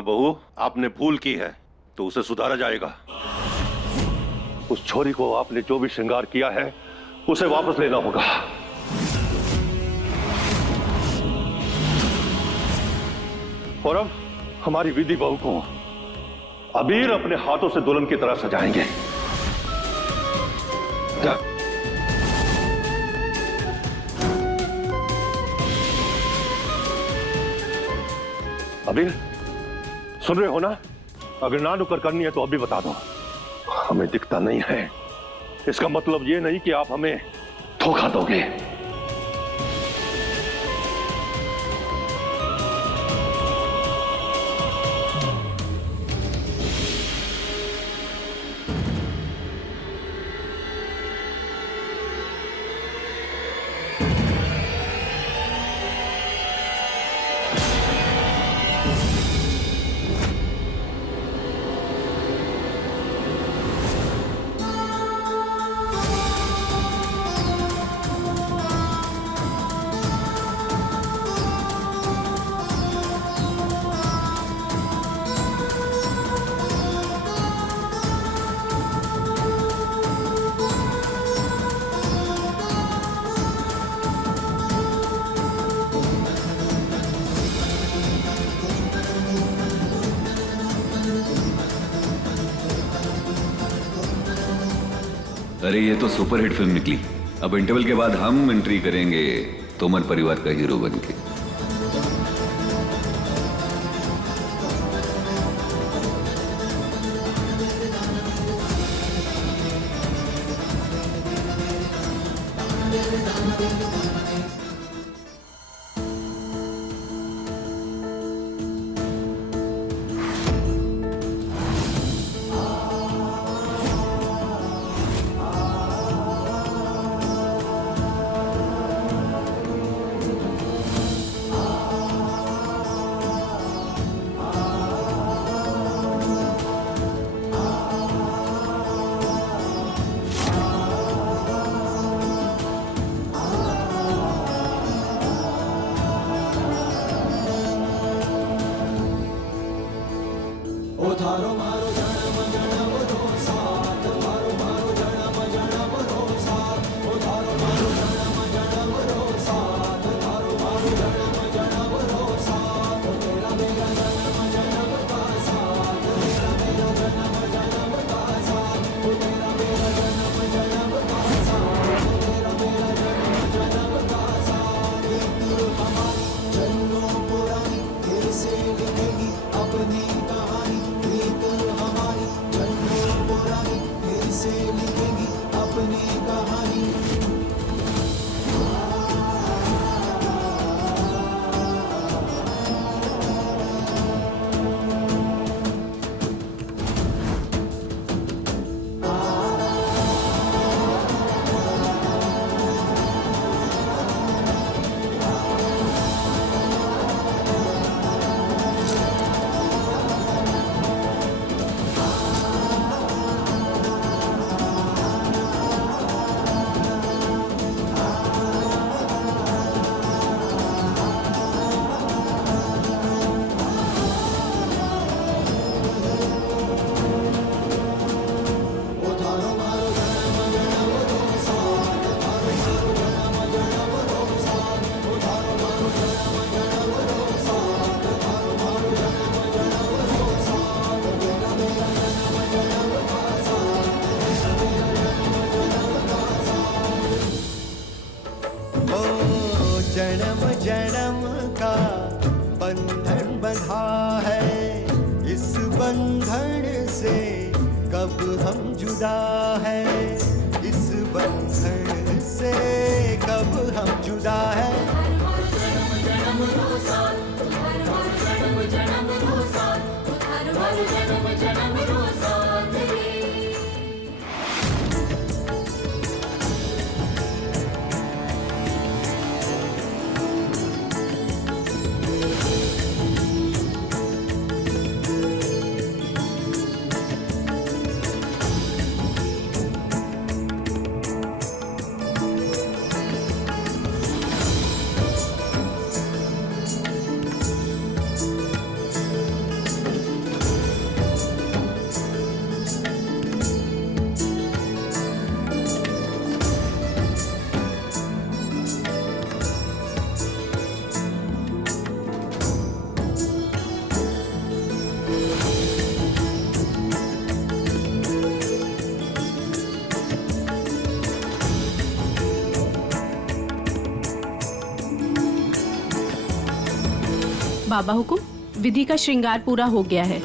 सुनो बहू, आपने भूल की है तो उसे सुधारा जाएगा। उस छोरी को आपने जो भी श्रृंगार किया है उसे वापस लेना होगा। और अब हमारी विधि बहू को अबीर अपने हाथों से दुल्हन की तरह सजाएंगे। अबीर, सुन रहे हो ना? अगर ना नुकर करनी है तो अभी बता दो। हमें दिखता नहीं है, इसका मतलब ये नहीं कि आप हमें धोखा दोगे। अरे ये तो सुपरहिट फिल्म निकली। अब इंटरवल के बाद हम एंट्री करेंगे तोमर परिवार का हीरो बनके। जन्म जन्म का बंधन बंधा है, इस बंधन से कब हम जुदा है, इस बंधन से कब हम जुदा है। बाबा हुकुम, विधि का श्रृंगार पूरा हो गया है।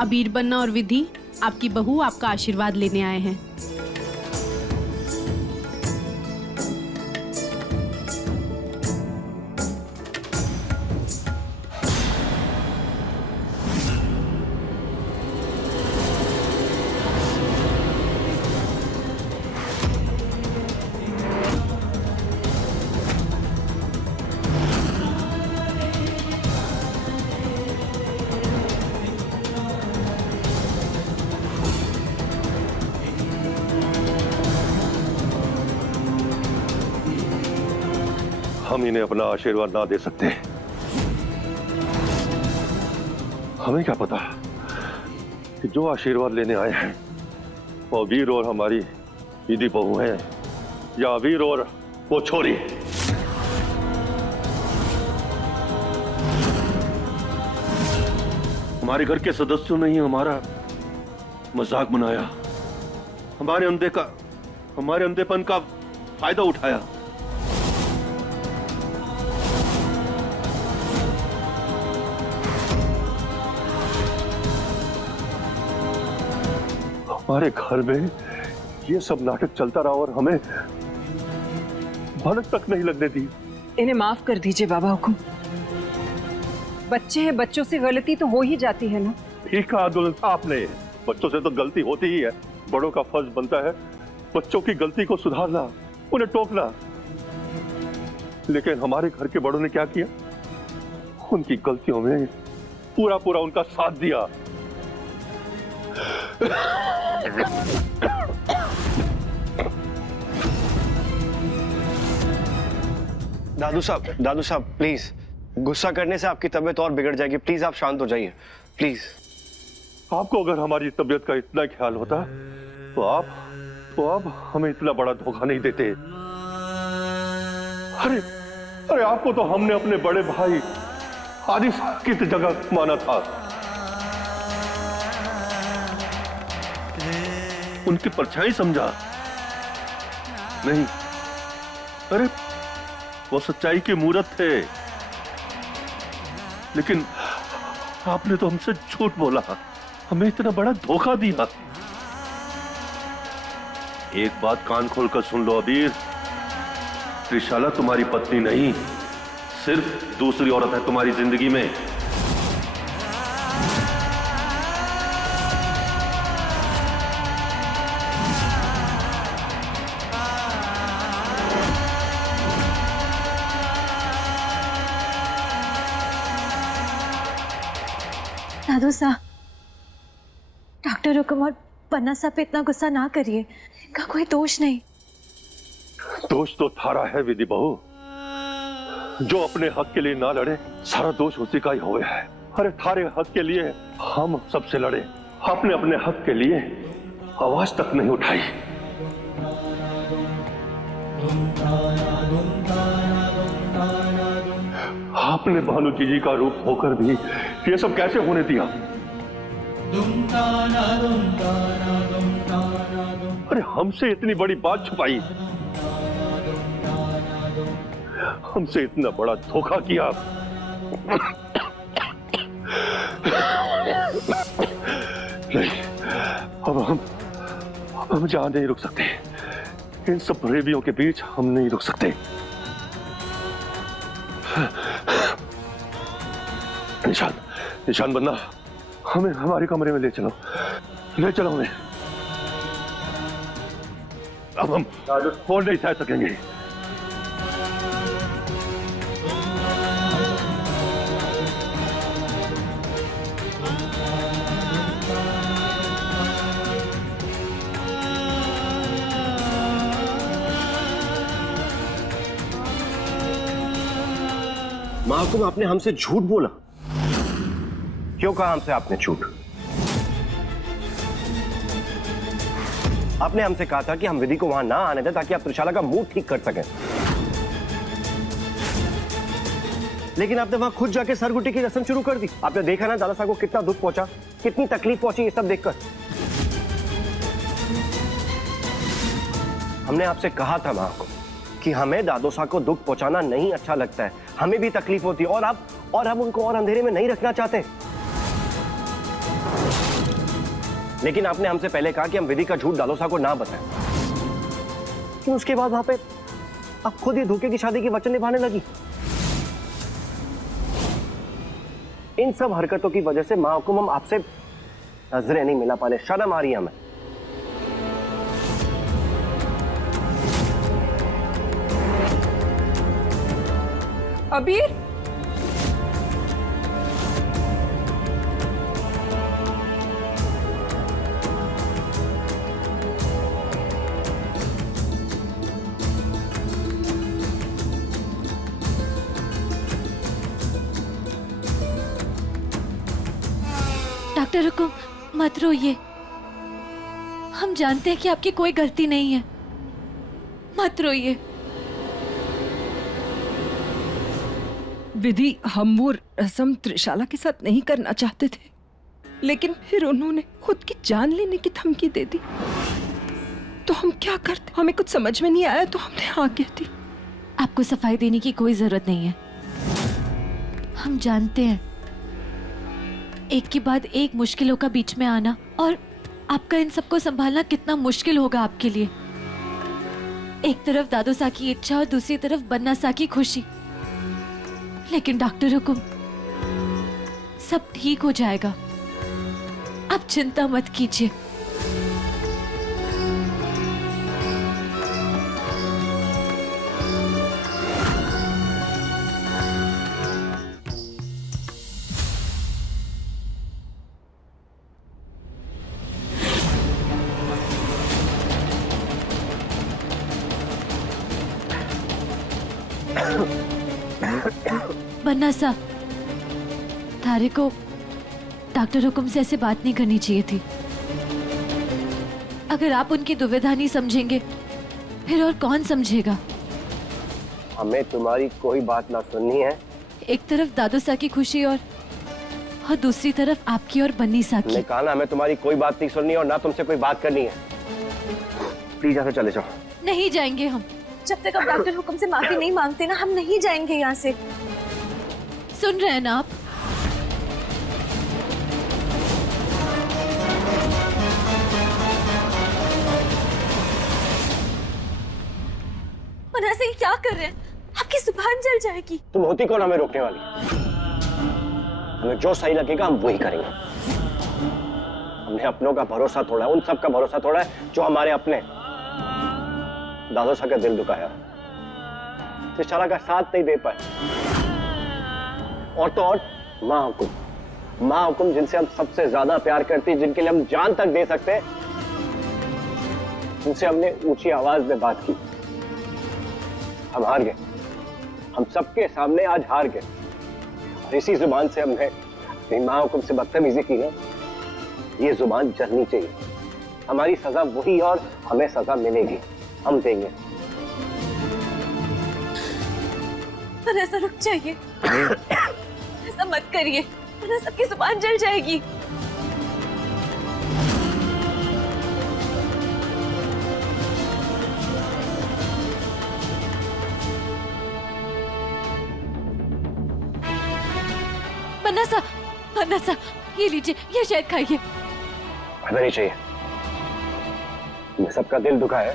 अबीर बन्ना और विधि, आपकी बहू आपका आशीर्वाद लेने आए हैं। हम इन्हें अपना आशीर्वाद ना दे सकते। हमें क्या पता कि जो आशीर्वाद लेने आए हैं वो वीर और हमारी विधि बहू है या वीर और वो छोरी। हमारे घर के सदस्यों ने ही हमारा मजाक बनाया, हमारे अंधेपन का फायदा उठाया। हमारे घर में ये सब नाटक चलता रहा और हमें भनक तक नहीं लगने दी। इन्हें माफ कर दीजिए बाबा हुकुम। बच्चे हैं, बच्चों से गलती तो हो ही जाती है ना। ठीक कहा दुल्हन साहब आपने, बच्चों से तो गलती होती ही है। बड़ों का फर्ज बनता है बच्चों की गलती को सुधारना, उन्हें टोकना। लेकिन हमारे घर के बड़ों ने क्या किया? उनकी गलतियों में पूरा उनका साथ दिया। दादू साहब प्लीज, गुस्सा करने से आपकी तबीयत और बिगड़ जाएगी। प्लीज आप शांत हो जाइए, प्लीज। आपको अगर हमारी तबीयत का इतना ख्याल होता तो आप हमें इतना बड़ा धोखा नहीं देते। अरे आपको तो हमने अपने बड़े भाई आदिफ की जगह माना था, उनकी परछाई समझा नहीं। अरे वो सच्चाई के मूरत थे, लेकिन आपने तो हमसे झूठ बोला, हमें इतना बड़ा धोखा दिया। एक बात कान खोलकर सुन लो अबीर, त्रिशाला तुम्हारी पत्नी नहीं, सिर्फ दूसरी औरत है तुम्हारी जिंदगी में। दादू साहब, डॉक्टर हुकुम और पन्ना साहब पे इतना गुस्सा ना करिए, इनका कोई दोष नहीं। दोष तो थारा है विधि बहू, जो अपने हक के लिए ना लड़े सारा दोष उसी का ही हुआ है। अरे थारे हक के लिए हम सबसे लड़े, आपने अपने हक के लिए आवाज तक नहीं उठाई। आपने भानु जी का रूप होकर भी ये सब कैसे होने दिया? अरे हमसे इतनी बड़ी बात छुपाई, हमसे इतना बड़ा धोखा किया। नहीं, अब हम जहां नहीं रुक सकते, इन सब रेबियों के बीच हम नहीं रुक सकते। निशान बन्ना, हमें हमारे कमरे में ले चलो हमें। अब हम और नहीं सह सकेंगे। महाकुम, आपने हमसे झूठ बोला। क्यों कहा हमसे आपने झूठ? आपने हमसे कहा था कि हम विधि को वहां ना आने दें ताकि आप त्रिशाला का मुंह ठीक कर सकें, लेकिन आपने वहां खुद जाके सरगुटी की रस्म शुरू कर दी। आपने देखा ना दादा साहब को कितना दुख पहुंचा, कितनी तकलीफ पहुंची ये सब देखकर। हमने आपसे कहा था माँ को कि हमें दादोसा को दुख पहुंचाना नहीं अच्छा लगता है, हमें भी तकलीफ होती है, और हम उनको और अंधेरे में नहीं रखना चाहते। लेकिन आपने हमसे पहले कहा कि हम विधि का झूठ दादोसा को ना बताएं। लेकिन उसके बाद वहां पे आप खुद ही धोखे की शादी के वचन निभाने लगी। इन सब हरकतों की वजह से माँ हुकुम हम आपसे नजरें नहीं मिला पाने, शर्म आ रही है हमें। अबीर, डॉक्टर हुकुम, मत रोइए। हम जानते हैं कि आपकी कोई गलती नहीं है, मत रोइए। विधि, हम वो रस्म त्रिशाला के साथ नहीं करना चाहते थे, लेकिन फिर उन्होंने खुद की जान लेने की धमकी दे दी। तो हम क्या करते? हमें कुछ समझ में नहीं आया तो हमने हाँ कह दी। आपको सफाई देने की कोई जरूरत नहीं है। हम जानते हैं एक के बाद एक मुश्किलों का बीच में आना और आपका इन सबको संभालना कितना मुश्किल होगा आपके लिए। एक तरफ दादोसा की इच्छा और दूसरी तरफ बन्नासा की खुशी। लेकिन डॉक्टर हुकुम, सब ठीक हो जाएगा, आप चिंता मत कीजिए। बन्नासा, थारे को डॉक्टर हुकुम से ऐसे बात नहीं करनी चाहिए थी। अगर आप उनकी दुविधा नहीं समझेंगे फिर और कौन समझेगा? हमें तुम्हारी कोई बात ना सुननी है। एक तरफ दादोसा की खुशी और दूसरी तरफ आपकी और बन्नीसा की। मैंने कहा ना, हमें तुम्हारी कोई बात नहीं सुननी और ना तुमसे कोई बात करनी है। प्लीज यहाँ से चले जाओ। नहीं जाएंगे हम। जब तक आप डॉक्टर हुकुम से माफी नहीं मांगते ना, हम नहीं जाएंगे यहाँ से। सुन रहे हैं ना आप? मना से क्या कर रहे हैं? आपकी जुबान जल जाएगी। तुम होती कौन हमें रोकने वाली? हमें जो सही लगेगा हम वही करेंगे। हमने अपनों का भरोसा तोड़ा है, उन सब का भरोसा तोड़ा है जो हमारे अपने। दादोसा का दिल दुखाया, त्रिशाला का साथ नहीं दे पाए, और तो और माँ हुकुम जिनसे हम सबसे ज्यादा प्यार करती, जिनके लिए हम जान तक दे सकते, उनसे हमने ऊंची आवाज में बात की। हम हार गए, हम सबके सामने आज हार गए। और इसी जुबान से हमने अपनी माँ हुकुम से बदतमीजी की ना, ये जुबान जलनी चाहिए। हमारी सजा वही और हमें सजा मिलेगी, हम देंगे। पर ऐसा रुक जाइए, ऐसा मत करिए, वरना सबकी जुबान जल जाएगी। बन्नासा, ये लीजिए, ये शहद खाइए। हमें नहीं चाहिए। हमें सबका दिल दुखा है,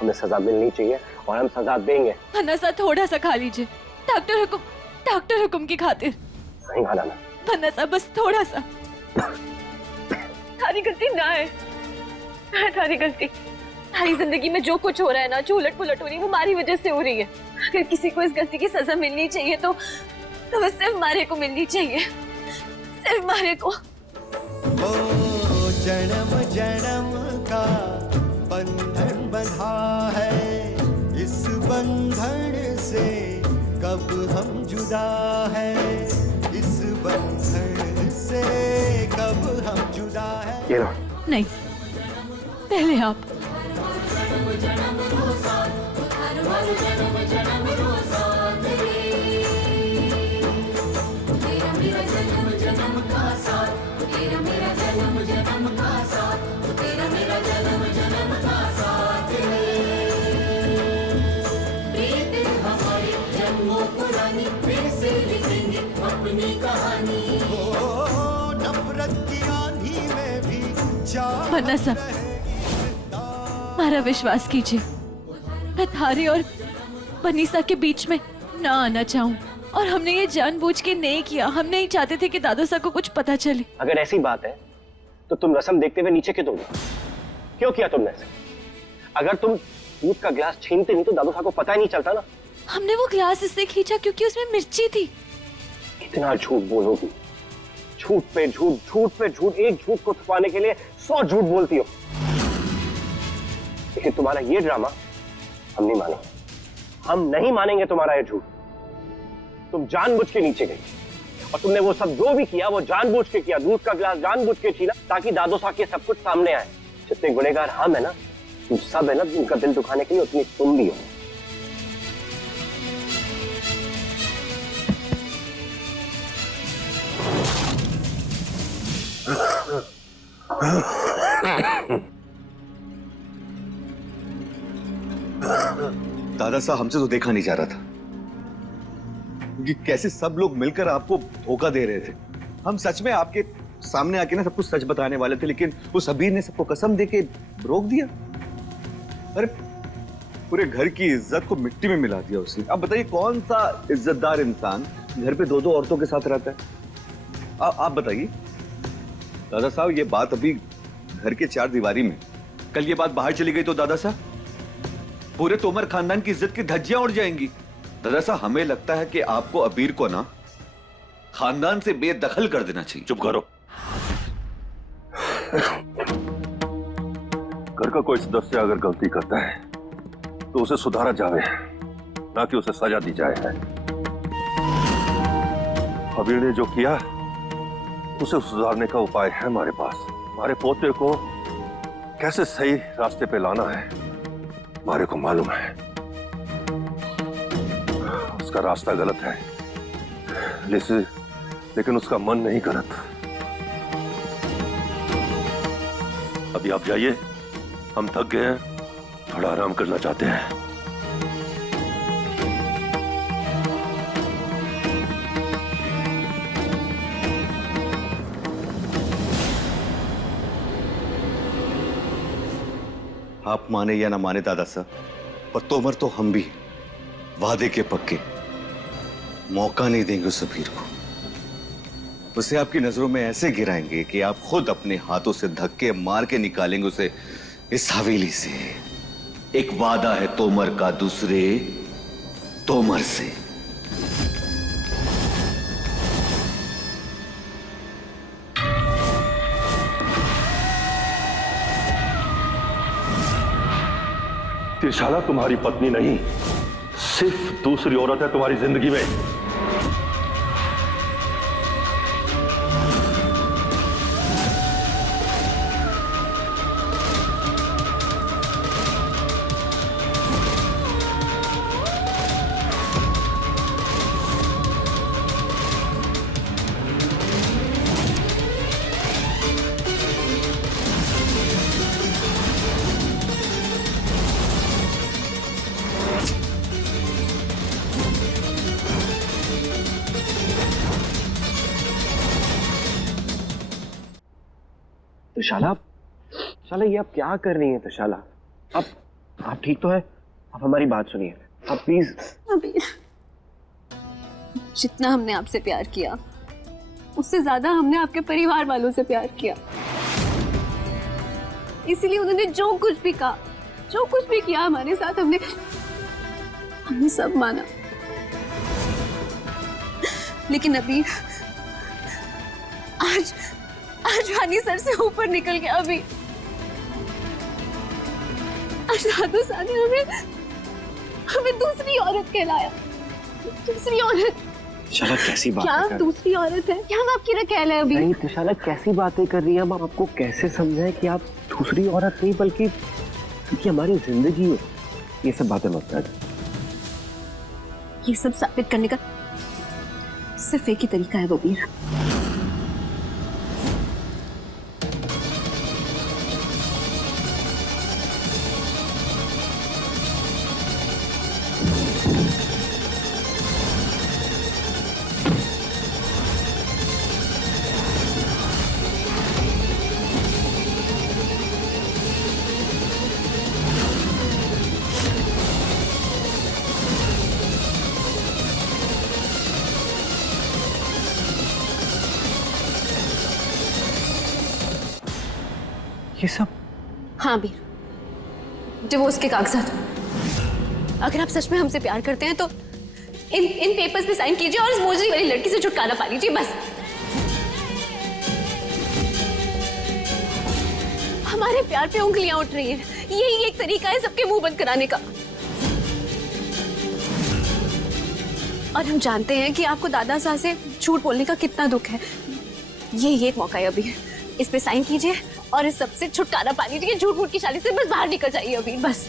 हमें सजा मिलनी चाहिए और हम सजा देंगे। बन्नासा, थोड़ा सा खा लीजिए। डॉक्टर हुकुम की खातिर। नहीं खाना ना। बन्नासा, बस थोड़ा सा। थारी गलती ना है, थारी गलती। थारी जिंदगी में जो कुछ हो रहा है ना, जो उलट पुलट हो रही है, वो हमारी वजह से हो रही है। अगर किसी को इस गलती की सजा मिलनी चाहिए तो वो सिर्फ मारे को मिलनी चाहिए, सिर्फ मारे को। ओ जन्म जन्म का बंधन बंधा है, इस बंधन से कब हम जुदा है, इस बंधन से कब हम जुदा है। ये लो। नहीं, पहले आप। नफरत की आंधी में भी वरना सब हमारा विश्वास कीजिए, मैं थारे और बनीसा के बीच में ना आना चाहूँ, और हमने ये जानबूझ के नहीं किया। हम नहीं चाहते थे कि दादू साहब को कुछ पता चले। अगर ऐसी बात है तो तुम रस्म देखते हुए नीचे क्यों गई? क्यों किया तुमने ऐसे? अगर तुम दूध का गिलास छीनते नहीं तो दादू साहब को पता ही नहीं चलता ना। हमने वो गिलास इसलिए खींचा क्योंकि उसमें मिर्ची थी। इतना झूठ बोलोगी, झूठ पे झूठ, झूठ पे झूठ, एक झूठ को छुपाने के लिए 100 झूठ बोलती हो। लेकिन तुम्हारा ये ड्रामा हम नहीं मानेंगे, हम नहीं मानेंगे तुम्हारा ये झूठ। तुम जानबूझ के नीचे गई और तुमने वो सब जो भी किया वो जानबूझ के किया। दूध का गिलास जानबूझ के छीना ताकि दादू साहब के सब कुछ सामने आए। जितने गुनहगार हम है ना, तुम सब है ना, उनका दिल दुखाने के लिए उतनी तुम भी हो। दादा साहब, हमसे तो देखा नहीं जा रहा था कि कैसे सब लोग मिलकर आपको धोखा दे रहे थे। हम सच में आपके सामने आके ना सब कुछ सच बताने वाले थे, लेकिन उस अबीर ने सबको कसम देके रोक दिया। अरे पूरे घर की इज्जत को मिट्टी में मिला दिया उसने। अब बताइए कौन सा इज्जतदार इंसान घर पे 2-2 औरतों के साथ रहता है? आप बताइए दादा साहब, ये बात अभी घर के 4 दीवारी में, कल ये बात बाहर चली गई तो दादा साहब पूरे तोमर खानदान की इज्जत की धज्जियां उड़ जाएंगी। दादा साहब, हमें लगता है कि आपको अबीर को ना खानदान से बेदखल कर देना चाहिए। चुप करो। घर का कोई सदस्य अगर गलती करता है तो उसे सुधारा जावे, ना कि उसे सजा दी जाए। अबीर ने जो किया उसे सुधारने का उपाय है हमारे पास। हमारे पोते को कैसे सही रास्ते पे लाना है हमारे को मालूम है। उसका रास्ता गलत है, लेकिन उसका मन नहीं गलत। अभी आप जाइए, हम थक गए हैं, थोड़ा आराम करना चाहते हैं। आप माने या ना माने दादा साहब, पर तोमर तो हम भी वादे के पक्के। मौका नहीं देंगे उस अबीर को। उसे आपकी नजरों में ऐसे गिराएंगे कि आप खुद अपने हाथों से धक्के मार के निकालेंगे उसे इस हवेली से। एक वादा है तोमर का दूसरे तोमर से। त्रिशाला तुम्हारी पत्नी नहीं, सिर्फ दूसरी औरत है तुम्हारी जिंदगी में। त्रिशाला, त्रिशाला, ये आप क्या कर रही हैं? त्रिशाला, आप ठीक तो है? आप हमारी बात सुनिए, आप प्लीज। अबीर, जितना हमने आपसे प्यार किया उससे ज्यादा हमने आपके परिवार वालों से प्यार किया। इसीलिए उन्होंने जो कुछ भी कहा, जो कुछ भी किया हमारे साथ, हमने सब माना। लेकिन अबीर, आज वानी सर से ऊपर निकल गया। अभी आज दादू साहब ने हमें दूसरी औरत कहलाया। दूसरी औरत? त्रिशाला, कैसी बात क्या कर? दूसरी औरत है? क्या हम आपकी रखेल है? अभी नहीं त्रिशाला, कैसी बातें कर रही हैं? हम आपको कैसे समझाएं कि आप दूसरी औरत नहीं बल्कि हमारी जिंदगी है। ये सब बातें मत कर। ये सब साबित करने का सिर्फ एक ही तरीका है बबीर। ये सब? हाँ वीर, डिवोर्स के कागजात। अगर आप सच में हमसे प्यार करते हैं तो इन पेपर्स पे साइन कीजिए और इस मोजरी वाली लड़की से छुटकारा पा लीजिए बस। हमारे प्यार पे उंगलियां उठ रही हैं, यही एक तरीका है सबके मुंह बंद कराने का। और हम जानते हैं कि आपको दादा साहब से झूठ बोलने का कितना दुख है। यही एक मौका है अभी, इस पे साइन कीजिए और इस सबसे छुटकारा पा लीजिए। झूठ मूठ की शादी से बस बाहर निकल जाइए अभी बस।